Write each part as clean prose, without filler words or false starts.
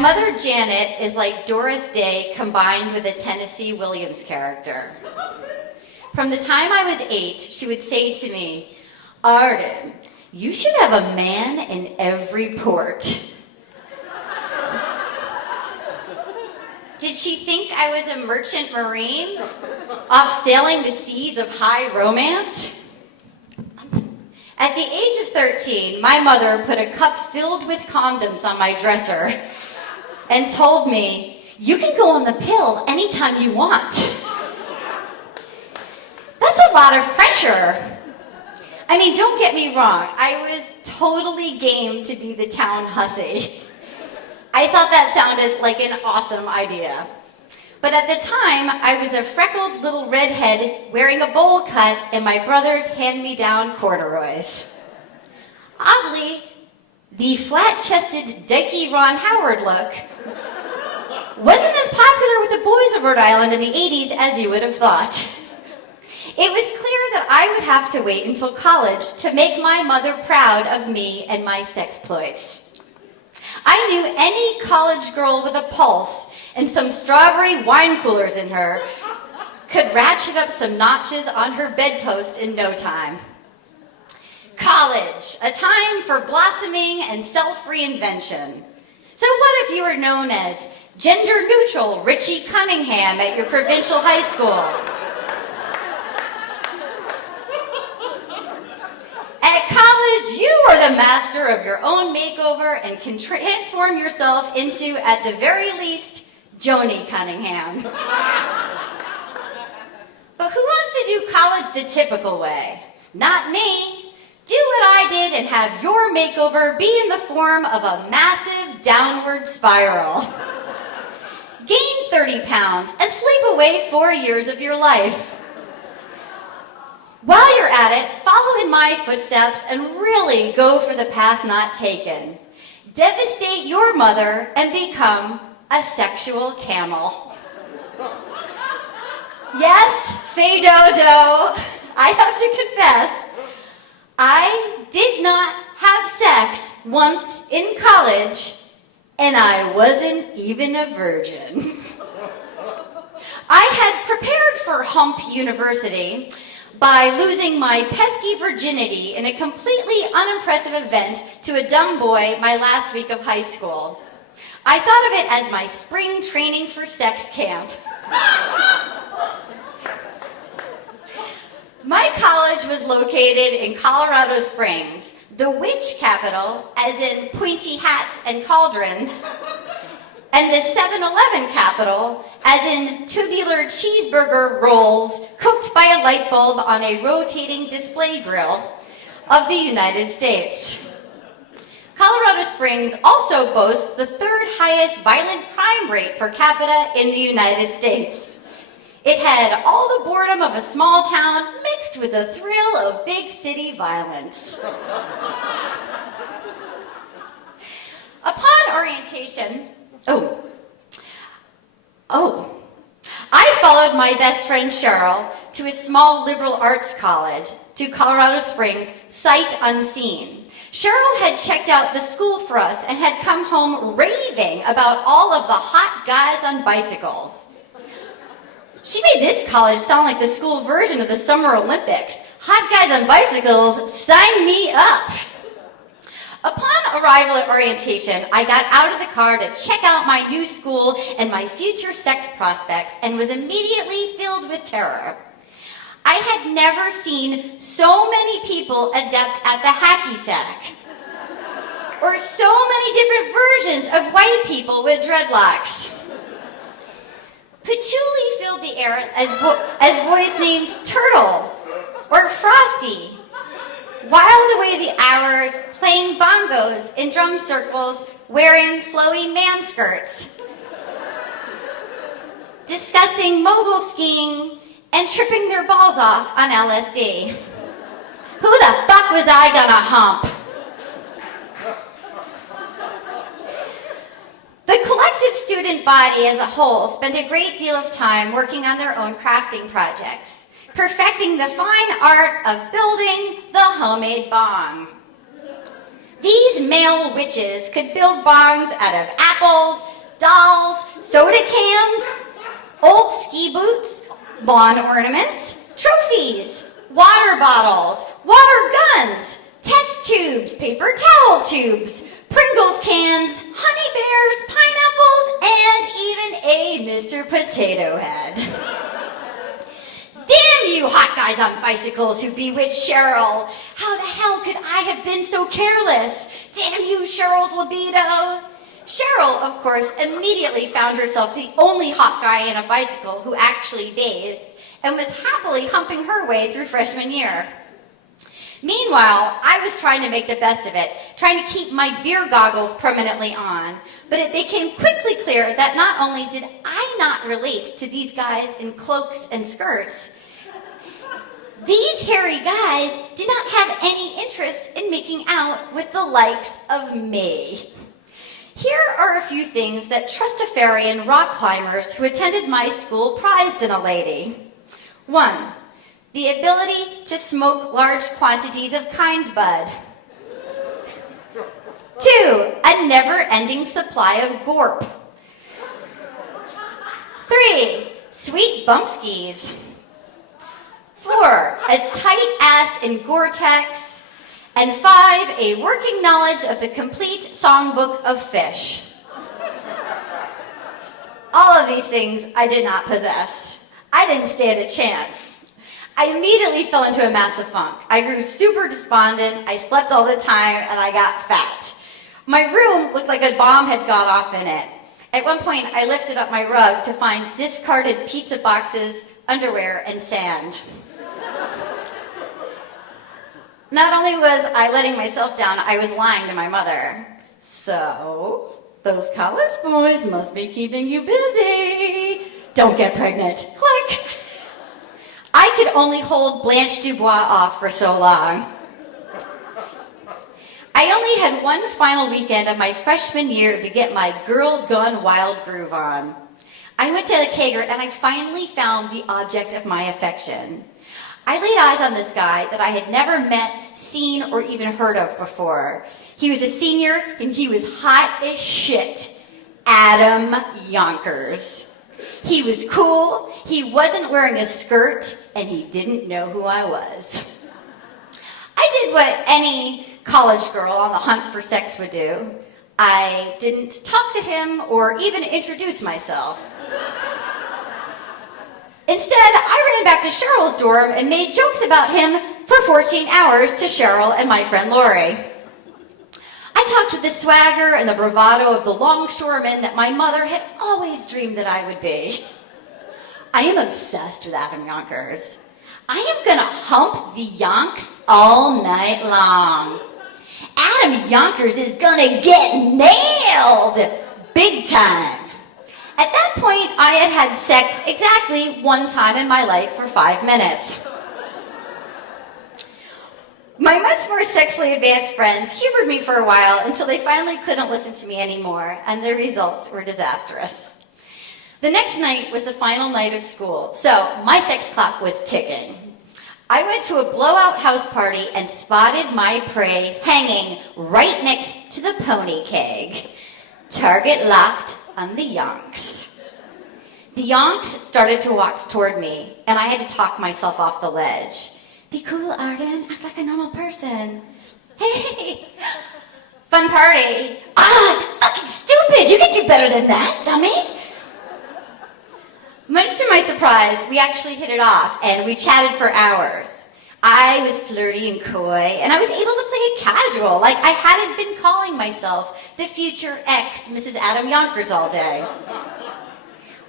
mother, Janet, is like Doris Day combined with a Tennessee Williams character. From the time I was 8, she would say to me, "Arden, you should have a man in every port." Did she think I was a merchant marine off sailing the seas of high romance? At the age of 13, my mother put a cup filled with condoms on my dresser and told me, "You can go on the pill anytime you want." That's a lot of pressure. I mean, don't get me wrong, I was totally game to be the town hussy. I thought that sounded like an awesome idea. But at the time, I was a freckled little redhead wearing a bowl cut and my brother's hand-me-down corduroys. Oddly, the flat-chested, dykey Ron Howard look wasn't as popular with the boys of Rhode Island in the 80s as you would have thought. It was clear that I would have to wait until college to make my mother proud of me and my sexploits. I knew any college girl with a pulse and some strawberry wine coolers in her could ratchet up some notches on her bedpost in no time. College, a time for blossoming and self-reinvention. So what if you were known as gender-neutral Richie Cunningham at your provincial high school? At college, you are the master of your own makeover and can transform yourself into, at the very least, Joni Cunningham. But who wants to do college the typical way? Not me. Do what I did and have your makeover be in the form of a massive downward spiral. Gain 30 pounds and sleep away 4 years of your life. While you're at it, follow in my footsteps and really go for the path not taken. Devastate your mother and become a sexual camel. Yes, Fais Dodo, I have to confess, I did not have sex once in college, and I wasn't even a virgin. I had prepared for Hump University by losing my pesky virginity in a completely unimpressive event to a dumb boy my last week of high school. I thought of it as my spring training for sex camp. My college was located in Colorado Springs, the witch capital, as in pointy hats and cauldrons, and the 7-Eleven capital, as in tubular cheeseburger rolls cooked by a light bulb on a rotating display grill of the United States. Colorado Springs also boasts the 3rd highest violent crime rate per capita in the United States. It had all the boredom of a small town mixed with the thrill of big city violence. Upon orientation, I followed my best friend Cheryl to a small liberal arts college, to Colorado Springs, sight unseen. Cheryl had checked out the school for us and had come home raving about all of the hot guys on bicycles. She made this college sound like the school version of the Summer Olympics. Hot guys on bicycles, sign me up. Upon arrival at orientation, I got out of the car to check out my new school and my future sex prospects and was immediately filled with terror. I had never seen so many people adept at the hacky sack, or so many different versions of white people with dreadlocks. Patchouli filled the air as boys named Turtle or Frosty whiled away the hours playing bongos in drum circles wearing flowy man skirts, discussing mogul skiing and tripping their balls off on LSD. Who the fuck was I gonna hump? The collective student body as a whole spent a great deal of time working on their own crafting projects, perfecting the fine art of building the homemade bong. These male witches could build barns out of apples, dolls, soda cans, old ski boots, lawn ornaments, trophies, water bottles, water guns, test tubes, paper towel tubes, Pringles cans, honey bears, pineapples, and even a Mr. Potato Head. Damn you hot guys on bicycles who bewitched Cheryl. How the hell could I have been so careless? Damn you, Cheryl's libido. Cheryl, of course, immediately found herself the only hot guy in a bicycle who actually bathed and was happily humping her way through freshman year. Meanwhile, I was trying to make the best of it, trying to keep my beer goggles permanently on, but it became quickly clear that not only did I not relate to these guys in cloaks and skirts, these hairy guys did not have any interest in making out with the likes of me. Here are a few things that Trustafarian rock climbers who attended my school prized in a lady. 1. The ability to smoke large quantities of kind bud. 2. A never-ending supply of gorp. 3. Sweet bump skis. 4. A tight ass in Gore-Tex. And 5. A working knowledge of the complete songbook of fish. All of these things I did not possess. I didn't stand a chance. I immediately fell into a massive funk. I grew super despondent, I slept all the time, and I got fat. My room looked like a bomb had gone off in it. At one point, I lifted up my rug to find discarded pizza boxes, underwear, and sand. Not only was I letting myself down, I was lying to my mother. So, those college boys must be keeping you busy. Don't get pregnant. Click. I could only hold Blanche Dubois off for so long. I only had one final weekend of my freshman year to get my Girls Gone Wild groove on. I went to the Kager and I finally found the object of my affection. I laid eyes on this guy that I had never met, seen, or even heard of before. He was a senior and he was hot as shit. Adam Yonkers. He was cool, he wasn't wearing a skirt, and he didn't know who I was. I did what any college girl on the hunt for sex would do. I didn't talk to him or even introduce myself. Instead, I ran back to Cheryl's dorm and made jokes about him for 14 hours to Cheryl and my friend Lori. I talked with the swagger and the bravado of the longshoreman that my mother had always dreamed that I would be. I am obsessed with Adam Yonkers. I am gonna hump the Yonks all night long. Adam Yonkers is gonna get nailed big time. At that point, I had had sex exactly one time in my life for 5 minutes. My much more sexually advanced friends humored me for a while until they finally couldn't listen to me anymore, and the results were disastrous. The next night was the final night of school, so my sex clock was ticking. I went to a blowout house party and spotted my prey hanging right next to the pony keg. Target locked on the Yonks. The Yonks started to walk toward me, and I had to talk myself off the ledge. Be cool, Arden. Act like a normal person. Hey, fun party. It's fucking stupid. You can do better than that, dummy. Much to my surprise, we actually hit it off, and we chatted for hours. I was flirty and coy, and I was able to play it casual, like I hadn't been calling myself the future ex Mrs. Adam Yonkers all day.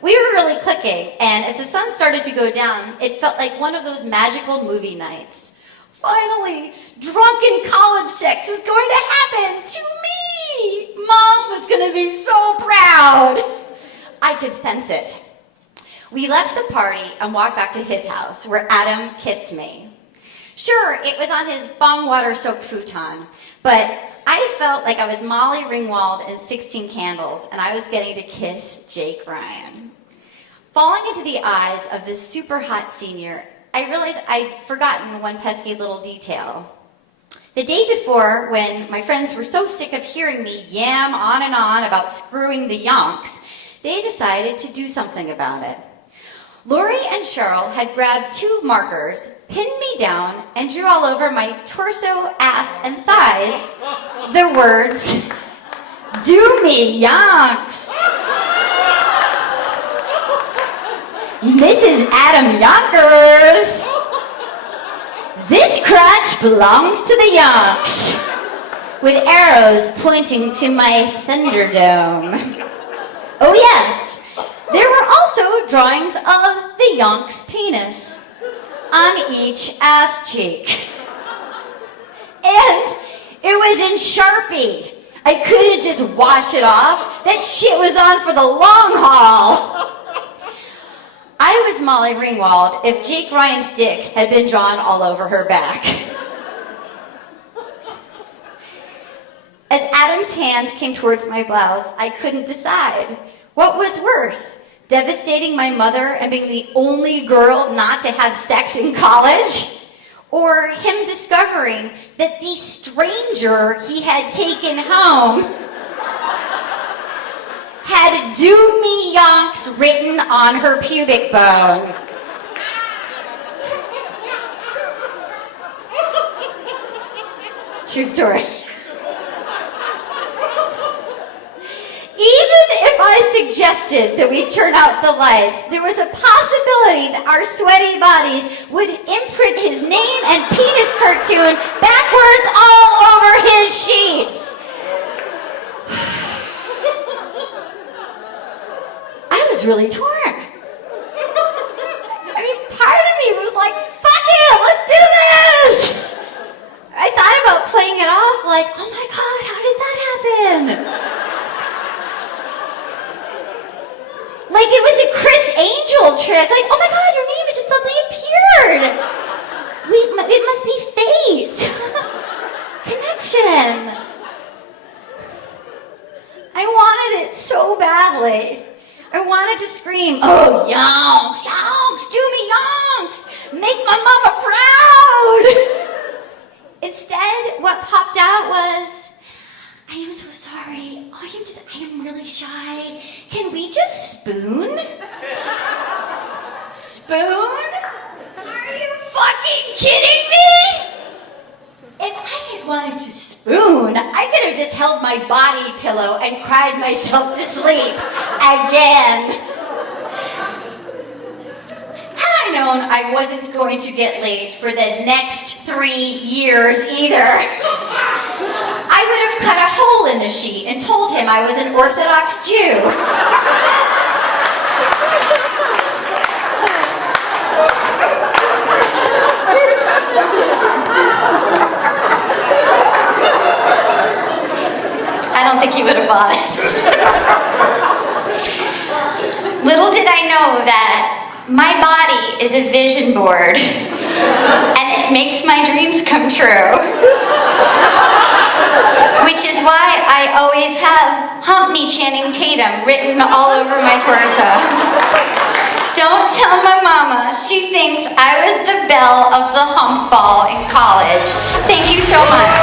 We were really clicking, and as the sun started to go down, it felt like one of those magical movie nights. Finally, drunken college sex is going to happen to me! Mom was going to be so proud! I could sense it. We left the party and walked back to his house, where Adam kissed me. Sure, it was on his bong water-soaked futon, but I felt like I was Molly Ringwald in 16 Candles, and I was getting to kiss Jake Ryan. Falling into the eyes of this super hot senior, I realized I'd forgotten one pesky little detail. The day before, when my friends were so sick of hearing me yam on and on about screwing the yonks, they decided to do something about it. Lori and Cheryl had grabbed 2 markers, pinned me down, and drew all over my torso, ass, and thighs the words, "Do me yonks." Mrs. Adam Yonkers. This crotch belongs to the yonks, with arrows pointing to my Thunderdome. Oh yes, there were also drawings of the yonk's penis on each ass cheek. And it was in Sharpie. I couldn't just wash it off. That shit was on for the long haul. I was Molly Ringwald if Jake Ryan's dick had been drawn all over her back. As Adam's hand came towards my blouse, I couldn't decide. What was worse, devastating my mother and being the only girl not to have sex in college? Or him discovering that the stranger he had taken home had "Do me yonks" written on her pubic bone. True story. Even if I suggested that we turn out the lights, there was a possibility that our sweaty bodies would imprint his name and penis cartoon backwards all over his sheets. I was really torn. I mean, part of me was like, fuck it, let's do this! I thought about playing it off like, oh my God, how did that happen? Like it was a Chris Angel trick. Like, oh my God, your name just suddenly appeared. It must be fate. Connection. I wanted it so badly. I wanted to scream, oh, yonks, yonks, do me yonks. Make my mama proud. Instead, what popped out was, I am so sorry. Oh, I am really shy. Can we just spoon? Spoon? Are you fucking kidding me? If I had wanted to spoon, I could have just held my body pillow and cried myself to sleep again. Had I known I wasn't going to get laid for the next 3 years either, I would have cut a hole in the sheet and told him I was an Orthodox Jew. I don't think he would have bought it. Little did I know that my body is a vision board and it makes my dreams come true. Which is why I always have "Hump Me Channing Tatum" written all over my torso. Don't tell my mama. She thinks I was the Belle of the Hump Ball in college. Thank you so much.